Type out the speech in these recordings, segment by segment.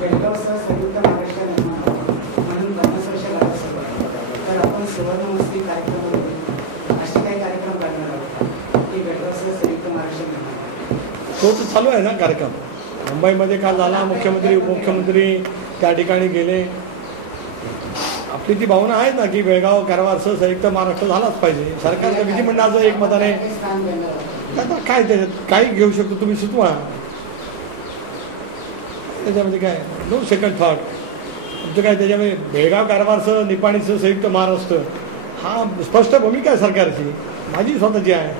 बेळगावसह संयुक्त महाराष्ट्र निर्माण म्हणून 50 वर्ष झालं सगळं, तर आपण सुवर्णमहोत्सवी कार्यक्रम असे काही कार्यक्रम करणार आहोत की बेळगावसह संयुक्त महाराष्ट्र निर्माण? तो तर चालू आहे ना कार्यक्रम. मुंबईमध्ये काल झाला, मुख्यमंत्री उपमुख्यमंत्री त्या ठिकाणी गेले. आपली ती भावना आहे ना की बेळगाव कारवारसह संयुक्त महाराष्ट्र झालाच पाहिजे. सरकारच्या विधिमंडळाचं एक मताने आता काय त्याच्यात काही घेऊ शकतो तुम्ही सुचवा. त्याच्यामध्ये काय नो सेकंड थॉट. तुमचं काय त्याच्यामध्ये बेळगाव कारवारसह निपाणीसह संयुक्त महाराष्ट्र हा स्पष्ट भूमिका आहे सरकारची, माझी स्वतःची आहे.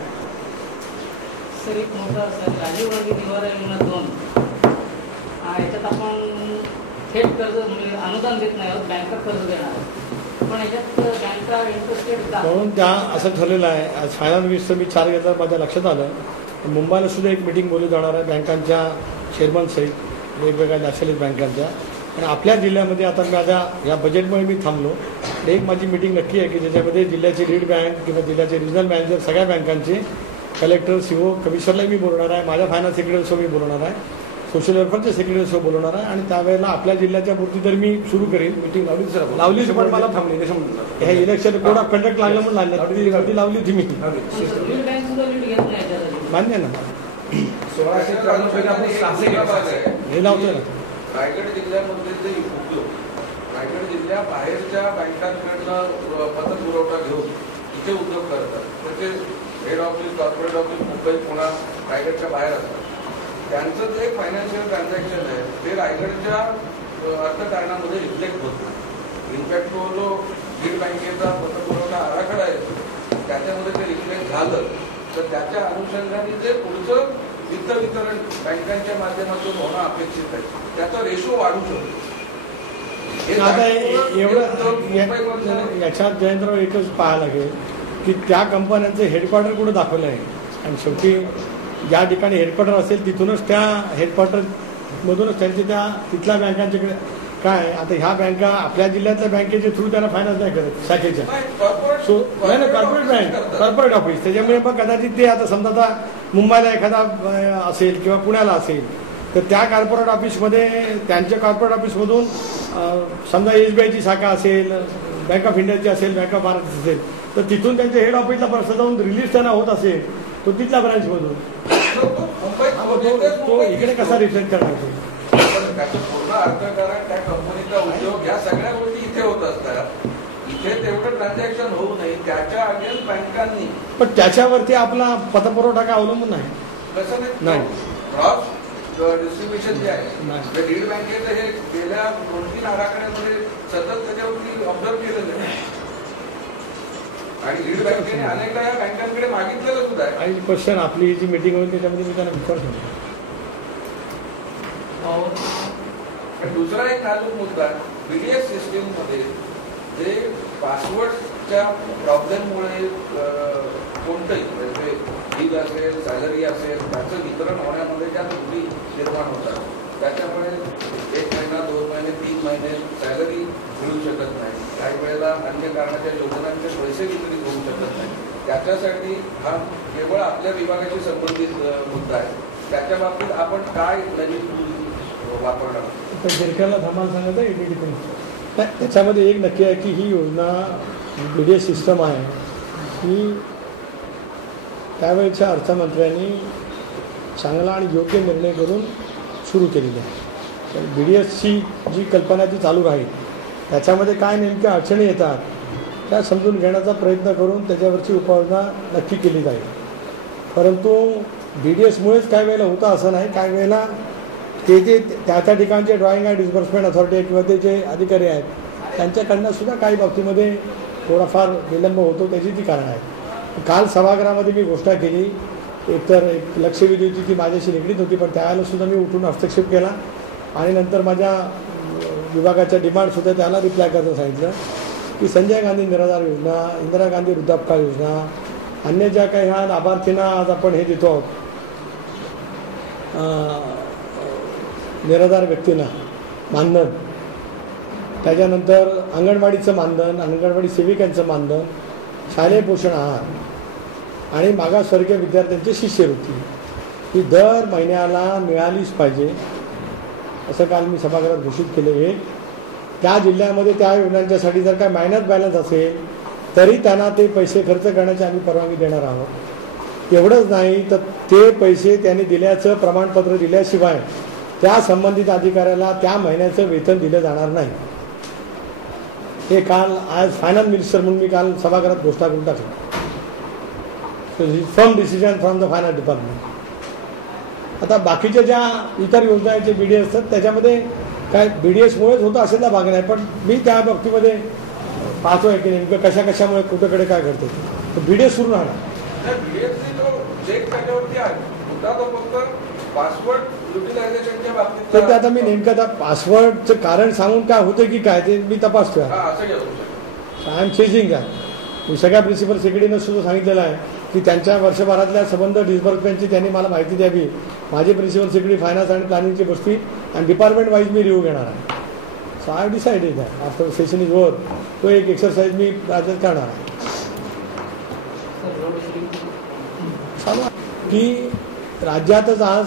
सर एक मोठा राजीव गांधी निवारा योजना 2 याच्यात आपण थेट कर्ज म्हणजे अनुदान देत नाही आहोत, बँका कर्ज देणार, पण याच्यात बँका इंटरेस्टेड म्हणून त्या असं ठरलेलं आहे. आज फायनान्स मिनिस्टर मी 4 घेतला माझ्या लक्षात आलं. मुंबईला सुद्धा एक मिटिंग बोलली जाणार आहे बँकांच्या चेअरमनसहित, वेगवेगळ्या नॅशनलाइज बँकांच्या. आणि आपल्या जिल्ह्यामध्ये आता माझ्या या बजेटमुळे मी थांबलो. एक माझी मिटिंग नक्की आहे की ज्याच्यामध्ये जिल्ह्याचे लीड बँक किंवा जिल्ह्याचे रिजनल मॅनेजर सगळ्या बँकांचे, कलेक्टर, सीओ, कमिशनरलाही मी बोलवणार आहे, माझ्या फायनान्स सेक्रेटरीसोबत मी बोलवणार आहे, सोशल वेलफेअरच्या सेक्रेटरीसोबत बोलवणार आहे. आणि त्यावेळेला आपल्या जिल्ह्याच्या पुरती तर मी सुरू करेन. मिटिंग लावलीच पण मला ह्या इलेक्शन कोड ऑफ कंडक्ट लागलं म्हणून लागलं, लावली होती मी. मान्य ना, 1694 हे लावतोय ना. रायगड जिल्ह्यामध्ये जे उद्योग रायगड जिल्ह्याबाहेरच्या बँकांकडनं पतपुरवठा घेऊन इथे उद्योग करतात, त्याचे head office, corporate office Mumbai, Pune, रायगडच्या बाहेर असतात. त्यांचं जे फायनान्शियल ट्रान्झॅक्शन आहे ते रायगडच्या अर्थकारणामध्ये रिफ्लेक्ट होत नाही. इनफॅक्ट तो जो लीड बँकेचा पतपुरवठा आराखडा आहे त्याच्यामध्ये ते रिफ्लेक्ट झालं तर त्याच्या अनुषंगाने जे पुढचं वित्त वितरण बँकांच्या माध्यमातून होणं अपेक्षित आहे त्याचा रेशो वाढू शकतो. आता एवढं याच्यात जयंतराव एकच पाहायला लागेल की त्या कंपन्यांचं हेडक्वार्टर कुठं दाखवलं आहे. आणि शेवटी ज्या ठिकाणी हेडक्वार्टर असेल तिथूनच त्या हेडक्वार्टरमधूनच त्यांचे त्या तिथल्या बँकांच्याकडे काय. आता ह्या बँका आपल्या जिल्ह्यातल्या बँकेच्या थ्रू त्यांना फायनान्स नाही करत शाखेच्या. सो नाही ना, कॉर्पोरेट बँक, कॉर्पोरेट ऑफिस. त्याच्यामुळे मग कदाचित ते आता समजा आता मुंबईला एखादा असेल किंवा पुण्याला असेल तर त्या कॉर्पोरेट ऑफिसमध्ये त्यांच्या कॉर्पोरेट ऑफिसमधून समजा SBIची शाखा असेल, बँक ऑफ इंडियाची असेल, बँक ऑफ महाराष्ट्र असेल तर तिथून त्यांच्या हेड ऑफिसला पर्स जाऊन रिलीज त्यांना होत असेल तो तिथल्या ब्रांचमधून तो इकडे कसा रिफ्लेक्ट करणार. त्याचं पूर्ण अर्थकारण त्या कंपनीचा उद्योग या सगळ्या गोष्टी इथे होत असतात. इथे तेवढं ट्रान्झॅक्शन होऊ नये त्याच्या अगेन्स्ट बँकांनी, पण त्याच्यावरती आपला पतपुरवठा काय अवलंबून नाही. कसं नाही, क्रॉस डिस्ट्रीब्युशन जे आहे लीड बँकेचं हे गेल्या 2-3 आराखड्यामध्ये सतत त्याच्यावरती ऑब्झर्व केलेलं आहे. आणि लीड बँकेने अनेकदा या बँकांकडे मागितलेलं सुद्धा आहे. आणि क्वेश्चन आपली जी मिटिंग होईल त्याच्यामध्ये मी त्यांना विचारतो. दुसरा एक नाजूक मुद्दा BDS सिस्टीम मध्ये जे पासवर्डच्या प्रॉब्लेममुळे कोणतंही म्हणजे बिल असेल, सॅलरी असेल त्याचं वितरण होण्यामध्ये ज्या त्रुटी निर्माण होतात त्याच्यामुळे 1 महिना, 2 महिने, 3 महिने सॅलरी मिळू शकत नाही. काही वेळेला अन्य कारणाच्या योजनांचे पैसे वितरित होऊ शकत नाही. त्याच्यासाठी हा केवळ आपल्या विभागाशी संबंधित मुद्दा आहे. त्याच्या बाबतीत आपण काय नवीन टूल वापरणार? गिरक्याला धमाल सांगायचं EDD पण त्याच्यामध्ये एक नक्की आहे की ही योजना BDS सिस्टम आहे ही त्यावेळेच्या अर्थमंत्र्यांनी चांगला आणि योग्य निर्णय करून सुरू केलेली आहे. BDSची जी कल्पना ती चालू राहील त्याच्यामध्ये काय नेमक्या अडचणी येतात त्या समजून घेण्याचा प्रयत्न करून त्याच्यावरची उपाययोजना नक्की केली जाईल. परंतु BDSमुळेच काही वेळेला होतं असं नाही. काही वेळेला ते त्या ठिकाणचे ड्रॉइंग अँड डिस्बर्समेंट अथॉरिटी किंवा ते जे अधिकारी आहेत त्यांच्याकडनं सुद्धा काही बाबतीमध्ये थोडाफार विलंब होतो, त्याची ती कारण आहे. काल सभागृहामध्ये मी घोषणा केली, एकतर एक लक्षवेधी होती ती माझ्याशी निगडीत होती, पण त्यावेळेला सुद्धा मी उठून हस्तक्षेप केला आणि नंतर माझ्या विभागाच्या डिमांडसुद्धा त्याला रिप्लाय करायला सांगितलं की संजय गांधी निराधार योजना, इंदिरा गांधी वृद्धापकाळ योजना, अन्य ज्या काही ह्या लाभार्थींना आज आपण हे देतो आहोत निराधार व्यक्तींना मानधन, त्याच्यानंतर अंगणवाडीचं मानधन, अंगणवाडी सेविकांचं मानधन, शालेय पोषण आहार आणि मागासवर्गीय विद्यार्थ्यांची शिष्यवृत्ती ही दर महिन्याला मिळालीच पाहिजे. असं काल मी सभागृहात घोषित केले आहे. त्या जिल्ह्यामध्ये त्या योजनांच्यासाठी जर काय मायनस बॅलन्स असेल तरी त्यांना ते पैसे खर्च करण्याची आम्ही परवानगी देणार आहोत. एवढंच नाही तर ते पैसे त्यांनी दिल्याचं प्रमाणपत्र दिल्याशिवाय त्या संबंधित अधिकाऱ्याला त्या महिन्याचं वेतन दिलं जाणार नाही. हे काल आज फायनान्स मिनिस्टर म्हणून मी काल सभागृहात घोषणा करून टाकली. Firm decision from the finance department. आता बाकीच्या ज्या इतर योजनांचे BDS असतात त्याच्यामध्ये काय BDSमुळेच होतं असेल ना भाग नाही, पण मी त्या बाबतीमध्ये पाहतोय की नेमकं कशामुळे कुठेकडे काय घडते. तर BDS सुरू राहणार. तर ते आता मी नेमकं आता पासवर्डचं कारण सांगून काय होतं की काय ते मी तपासतोय. I am chasing that. मी सगळ्या प्रिन्सिपल सेक्रेटरीनं सुद्धा सांगितलेलं आहे की त्यांच्या वर्षभरातल्या संबंध डिस्बर्समेंटची त्यांनी मला माहिती द्यावी. माझे प्रिन्सिपल सेक्रेटरी फायनान्स आणि प्लॅनिंगची बसती आणि डिपार्टमेंट वाईज मी रिव्ह्यू घेणार आहे. So I decided that after session is over तो एक एक्सरसाइज मी राज्यात करणार आहे की राज्यातच आज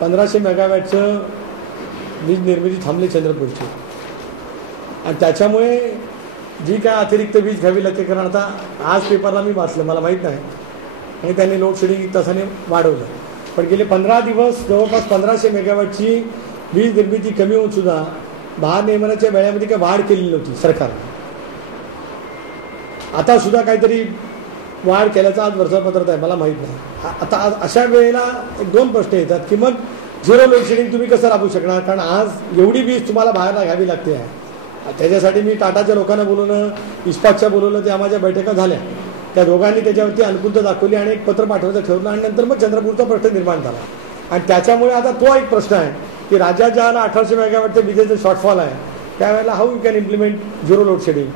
1500 मेगावॅटचं वीज निर्मिती थांबली चंद्रपूरची. आणि त्याच्यामुळे जी काय अतिरिक्त वीज घ्यावी लागते, कारण आता आज पेपरला मी वाचलं, मला माहीत नाही, आणि त्यांनी लोड शेडिंग तसाने वाढवलं. पण गेले 15 दिवस जवळपास 1500 मेगावॅटची वीज निर्मिती कमी होऊन सुद्धा महानियमनाच्या वेळेमध्ये काही वाढ केलेली नव्हती सरकारने. आता सुद्धा काहीतरी वाढ केल्याचं आज वर्तमानपत्रात आहे, मला माहीत नाही. आता अशा वेळेला 2 प्रश्न येतात की मग झिरो लोड शेडिंग तुम्ही कसं राबवू शकणार, कारण आज एवढी वीज तुम्हाला बाहेरला घ्यावी लागते आहे. त्याच्यासाठी मी टाटाच्या लोकांना बोलवलं, इस्पातच्या बोलवलं, त्या माझ्या बैठका झाल्या. त्या दोघांनी त्याच्यावरती अनुकूलता दाखवली आणि एक पत्र पाठवायचं ठरवलं आणि नंतर मग चंद्रपूरचा प्रश्न निर्माण झाला. आणि त्याच्यामुळे आता तो एक प्रश्न आहे की राज्यात ज्याला 1800 मेगावॅटचं विजेचं शॉर्टफॉल आहे त्यावेळेला how you can implement zero load shedding.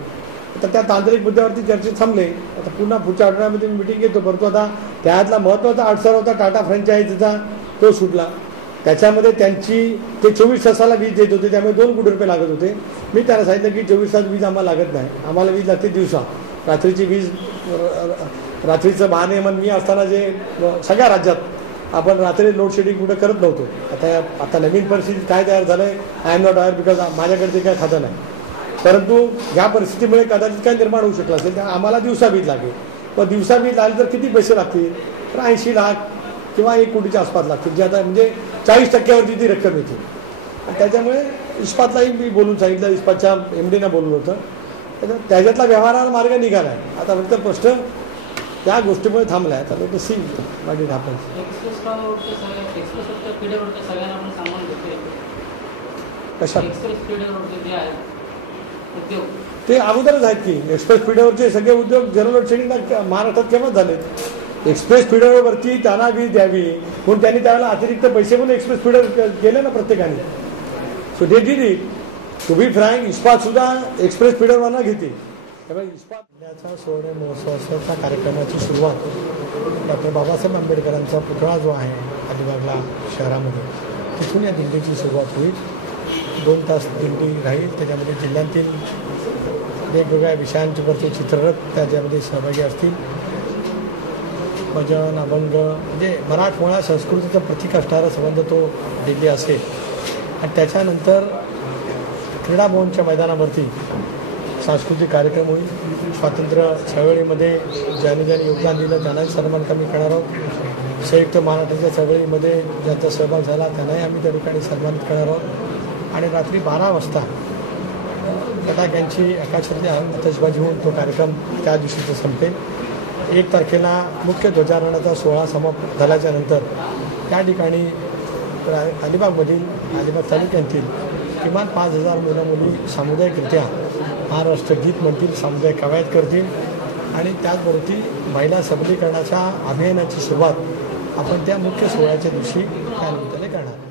तर त्या तांत्रिक मुद्द्यावरती चर्चेत थांबले. आता पुन्हा पुढच्या आठवड्यामध्ये मी मिटिंग घेतो, परंतु आता त्यातला महत्त्वाचा अडसर होता टाटा फ्रँचायझीचा, तो सुटला. त्याच्यामध्ये त्यांची ते 24 तासाला वीज देत होते, त्यामुळे 2 कोटी रुपये लागत होते. मी त्यांना सांगितलं की 24 तास वीज आम्हाला लागत नाही, आम्हाला वीज लागते दिवसा. रात्रीची वीज, रात्रीचं महानियमन मी असताना जे सगळ्या राज्यात आपण रात्री लोड शेडिंग कुठं करत नव्हतो. आता नवीन परिस्थिती काय तयार झालं आहे I am not aware, because माझ्याकडे ते काय खातं नाही. परंतु ह्या परिस्थितीमुळे कदाचित काय निर्माण होऊ शकलं असेल, त्यामुळे आम्हाला दिवसा वीज लागेल. पण दिवसा वीज लागली तर किती पैसे लागतील, तर 80 लाख किंवा 1 कोटीच्या आसपास लागतील, जे आता म्हणजे 40% ती रक्कम येते. आणि त्याच्यामुळे इस्पातलाही मी बोलून सांगितलं, इस्पातच्या MDना बोललं होतं. त्याच्यातला व्यवहाराला मार्ग निघाला आहे. आता फक्त प्रश्न त्या गोष्टीमुळे थांबला आहे. आता लोक सी वाईट आपण कशा ते अगोदरच आहेत की एक्सप्रेस फीडरवरचे सगळे उद्योग झिरो लोड शेडिंग महाराष्ट्रात केव्हा झालेत. एक्सप्रेस फीडरवरती त्यांना वीज द्यावी म्हणून त्यांनी त्यावेळेला अतिरिक्त पैसे म्हणून एक्सप्रेस फीडर केले ना प्रत्येकाने. So they did it. To be frank, इस्पात सुद्धा एक्सप्रेस फीडरवरनं घेते. त्यामुळे इस्पात जिल्ह्याचा सुवर्ण महोत्सवाच्या कार्यक्रमाची सुरुवात डॉक्टर बाबासाहेब आंबेडकरांचा पुतळा जो आहे अलिबागला शहरामध्ये, तिथून या दिंडीची सुरुवात होईल. 2 तास दिंडी राहील. त्याच्यामध्ये जिल्ह्यातील वेगवेगळ्या विषयांवरचे चित्ररथ त्याच्यामध्ये सहभागी असतील. भजन, अभंग, म्हणजे मराठमोळा संस्कृतीचं प्रतीक असणारा संबंध तो दिंडी असेल. आणि त्याच्यानंतर क्रीडा भवनच्या मैदानावरती सांस्कृतिक कार्यक्रम होईल. स्वातंत्र्य चळवळीमध्ये ज्यांनी योगदान दिलं त्यांनाही सन्मान कमी करणार आहोत. संयुक्त महाराष्ट्राच्या चळवळीमध्ये ज्यांचा सहभाग झाला त्यांनाही आम्ही त्या ठिकाणी सन्मानित करणार आहोत. आणि रात्री 12 वाजता फटाक्यांची आकाशातली आतषबाजी होऊन तो कार्यक्रम त्या दिवशीचा संपेल. 1 तारखेला मुख्य ध्वजारोहणाचा सोहळा समाप्त झाल्याच्या नंतर त्या ठिकाणी अलिबागमधील, अलिबाग तालुक्यातील किमान 5000 मुलं-मुली सामुदायिकरित्या महाराष्ट्र गीत म्हणतील, सामुदायिक कवायत करतील. आणि त्याचबरोबर महिला सबलीकरणाच्या अभियानाची सुरुवात आपण त्या मुख्य सोहळ्याच्या दिवशी त्या निमित्ताने करणार.